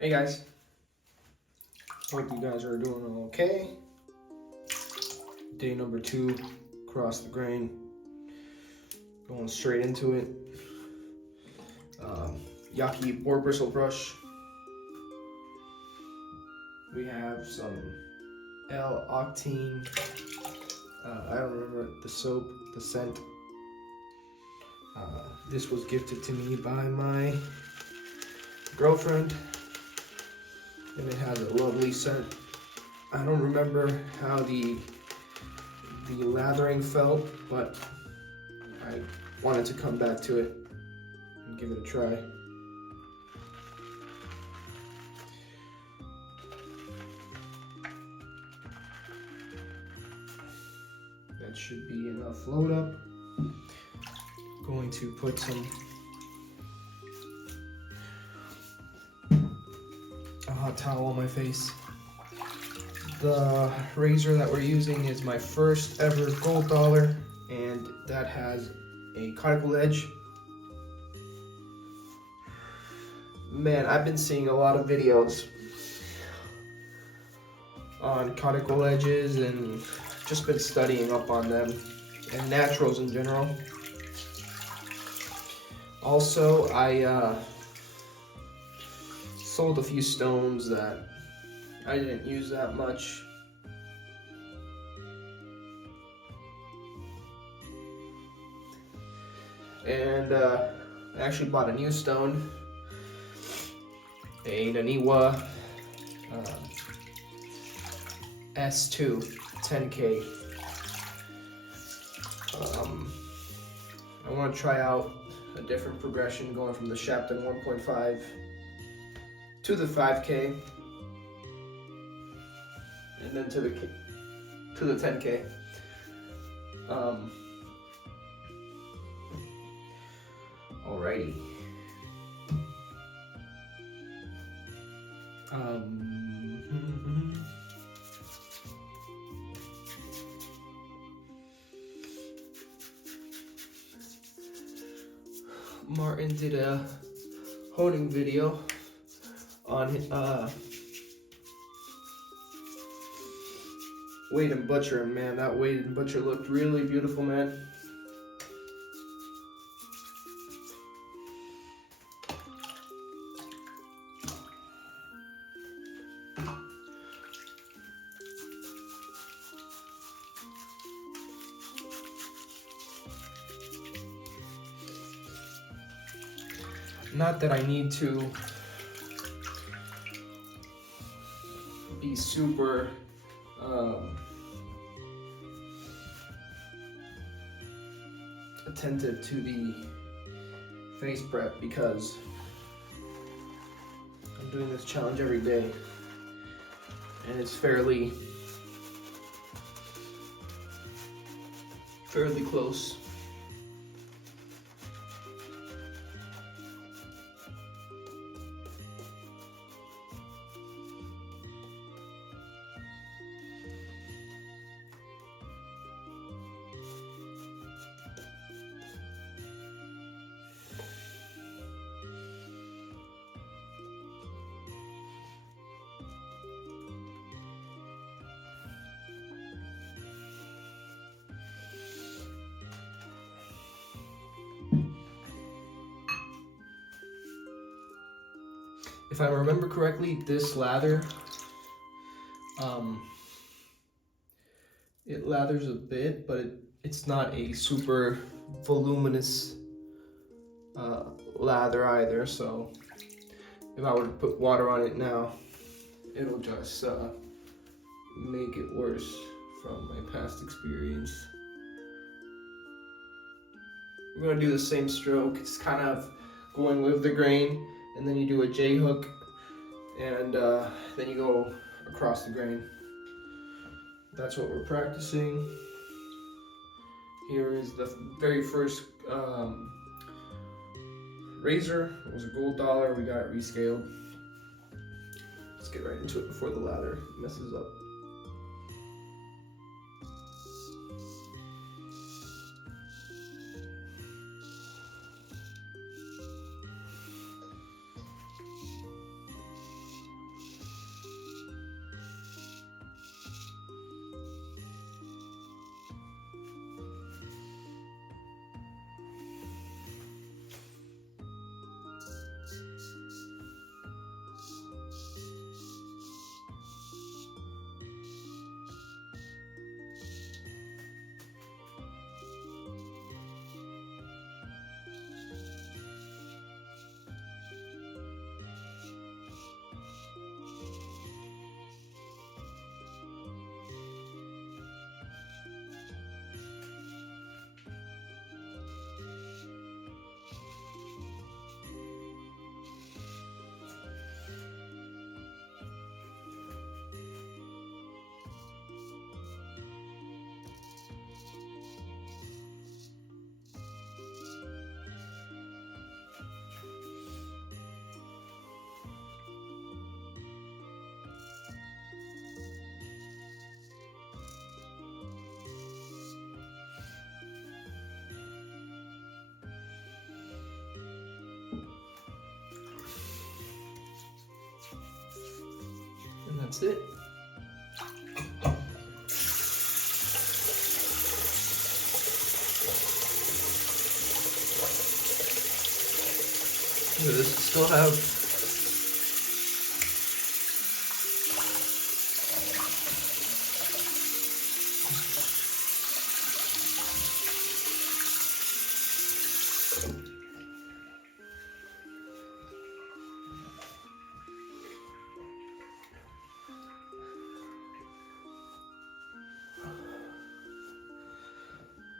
Hey guys, hope you guys are doing okay. Day number 2, across the grain, going straight into it. Yaqi Boar Bristle brush. We have some L-octane, I don't remember the soap, the scent. This was gifted to me by my girlfriend, and it has a lovely scent. I don't remember how the lathering felt, but I wanted to come back to it and give it a try. That should be enough load up. Going to put a hot towel on my face. The razor that we're using is my first ever gold dollar, and that has a Coticule edge. Man, I've been seeing a lot of videos on Coticule edges and just been studying up on them and naturals in general. Also, I sold a few stones that I didn't use that much. And I actually bought a new stone, a Naniwa S2 10K. I want to try out a different progression, going from the Shapton 1.5 to the 5K, and then to the 10K. Alrighty. Martin did a honing video on Wade and Butcher, and man, that Wade and Butcher looked really beautiful, man. Not that I need to be super attentive to the face prep, because I'm doing this challenge every day and it's fairly close. If I remember correctly, this lather, it lathers a bit, but it's not a super voluminous lather either. So if I were to put water on it now, it'll just make it worse from my past experience. We're gonna do the same stroke. It's kind of going with the grain, and then you do a J hook, and then you go across the grain. That's what we're practicing. Here is the very first razor. It was a gold dollar. We got it rescaled. Let's get right into it before the lather messes up. That's it. Does this still have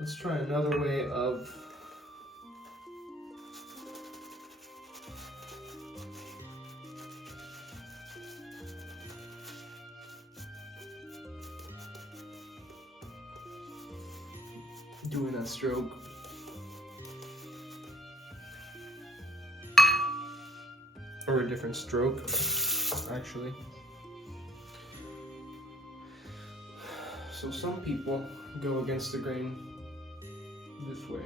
Let's try another way of doing a stroke. Or a different stroke, actually. So some people go against the grain this way.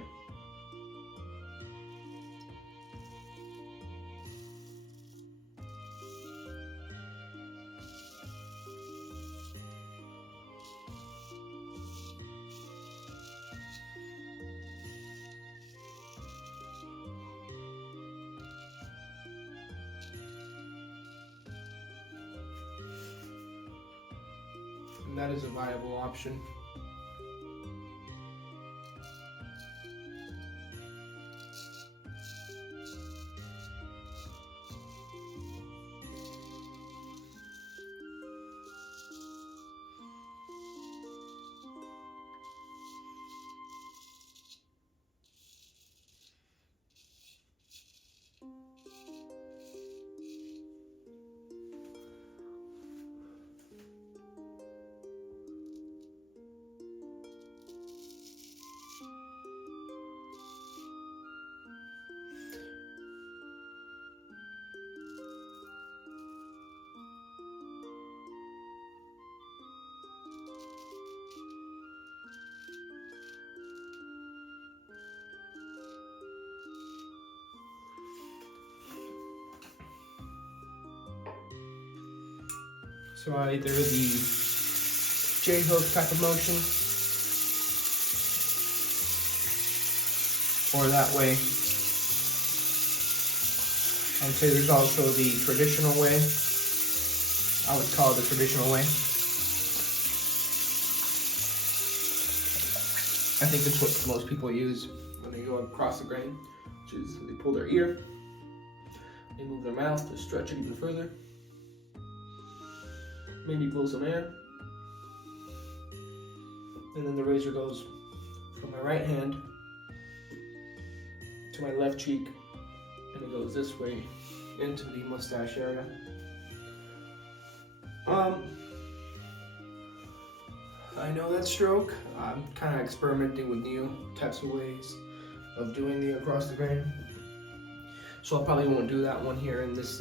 And that is a viable option. So either the J-hook type of motion, or that way. I would say there's also the traditional way. I would call it the traditional way. I think that's what most people use when they go across the grain, which is they pull their ear, they move their mouth to stretch it even further. Maybe blow some air, and then the razor goes from my right hand to my left cheek, and it goes this way into the mustache area. I know that stroke. I'm kind of experimenting with new types of ways of doing the across the grain, so I probably won't do that one here in this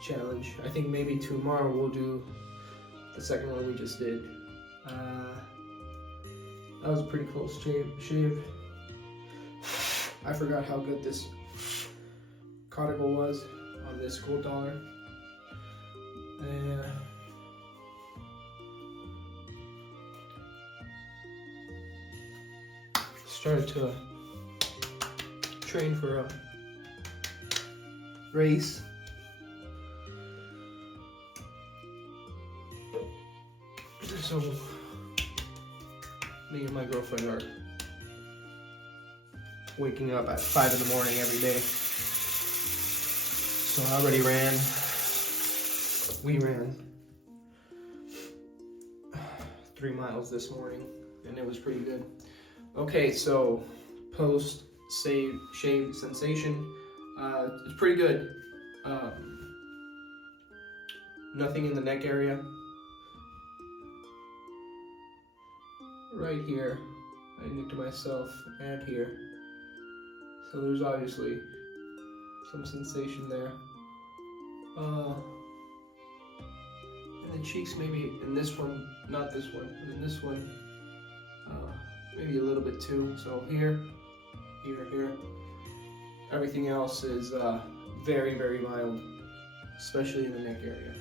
challenge. I think maybe tomorrow we'll do the second one we just did. That was a pretty close shave. I forgot how good this Coticule was on this gold dollar. Started to train for a race. So me and my girlfriend are waking up at 5 in the morning every day. So I already we ran 3 miles this morning, and it was pretty good. Okay, so post shave sensation, it's pretty good. Nothing in the neck area. Right here, I nicked myself, and here. So there's obviously some sensation there. And the cheeks maybe in this one, not this one, but in this one, maybe a little bit too. So here, here. Everything else is very, very mild, especially in the neck area.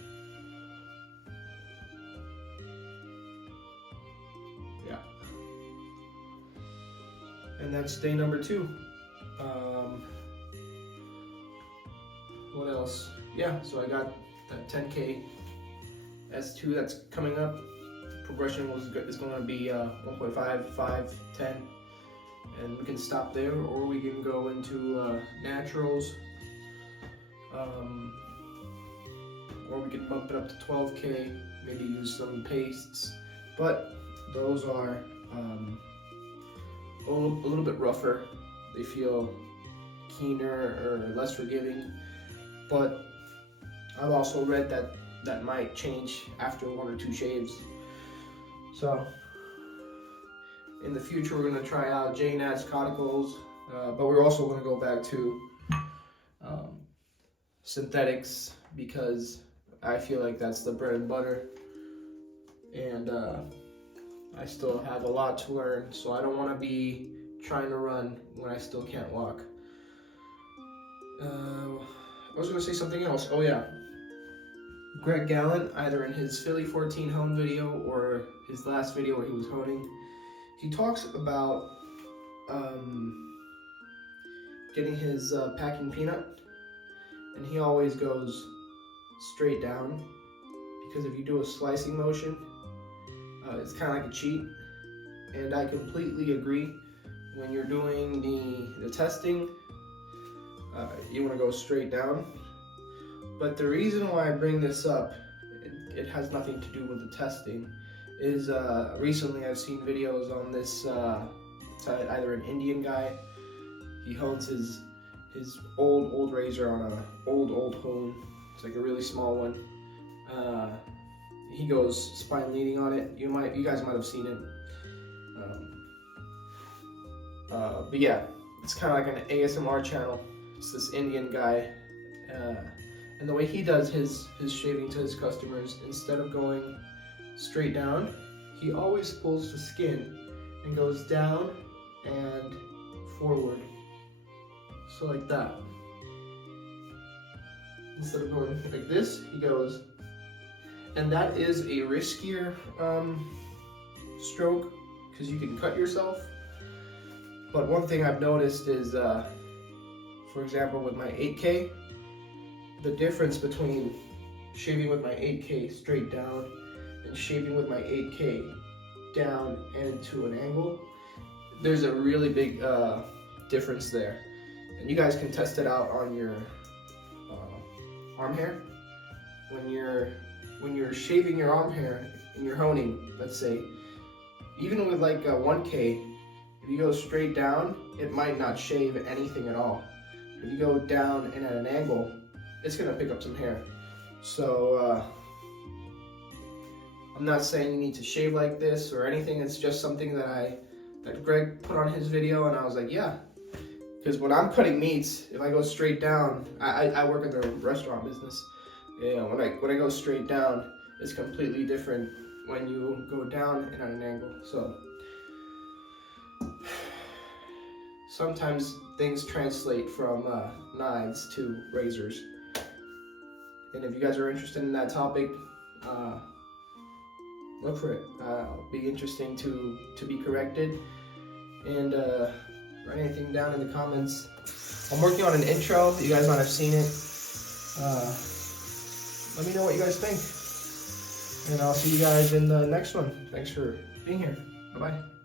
And that's day number 2. What else? Yeah, so I got that 10K S2 that's coming up. Progression is going to be 1.5, 5, 10, and we can stop there, or we can go into naturals, or we can bump it up to 12K, maybe use some pastes, but those are a little bit rougher. They feel keener or less forgiving, but I've also read that that might change after 1 or 2 shaves. So in the future, we're going to try out JNAT's Coticules, but we're also going to go back to synthetics, because I feel like that's the bread and butter, and I still have a lot to learn, so I don't want to be trying to run when I still can't walk. I was going to say something else. Oh yeah, Greg Gallant, either in his Philly 14 hone video or his last video where he was honing, he talks about getting his packing peanut, and he always goes straight down, because if you do a slicing motion, it's kind of like a cheat, and I completely agree. When you're doing the testing, you want to go straight down. But the reason why I bring this up, it has nothing to do with the testing, is recently I've seen videos on this, either an Indian guy, he hones his old razor on a old hone. It's like a really small one. He goes spine leading on it. You guys might have seen it. But yeah, it's kind of like an ASMR channel. It's this Indian guy, and the way he does his shaving to his customers, instead of going straight down, he always pulls the skin and goes down and forward. So like that. Instead of going like this, he goes, and that is a riskier stroke, because you can cut yourself. But one thing I've noticed is, for example, with my 8K, the difference between shaving with my 8K straight down and shaving with my 8K down and into an angle, there's a really big difference there. And you guys can test it out on your arm hair. When you're shaving your arm hair and you're honing, let's say, even with like a 1K, if you go straight down, it might not shave anything at all. If you go down and at an angle, it's gonna pick up some hair. So I'm not saying you need to shave like this or anything. It's just something that Greg put on his video, and I was like, yeah. Because when I'm cutting meats, if I go straight down, I work in the restaurant business. Yeah, when I go straight down, it's completely different when you go down and at an angle. So sometimes things translate from knives to razors. And if you guys are interested in that topic, look for it. It'll be interesting to be corrected. And write anything down in the comments. I'm working on an intro. You guys might have seen it. Let me know what you guys think. And I'll see you guys in the next one. Thanks for being here. Bye-bye.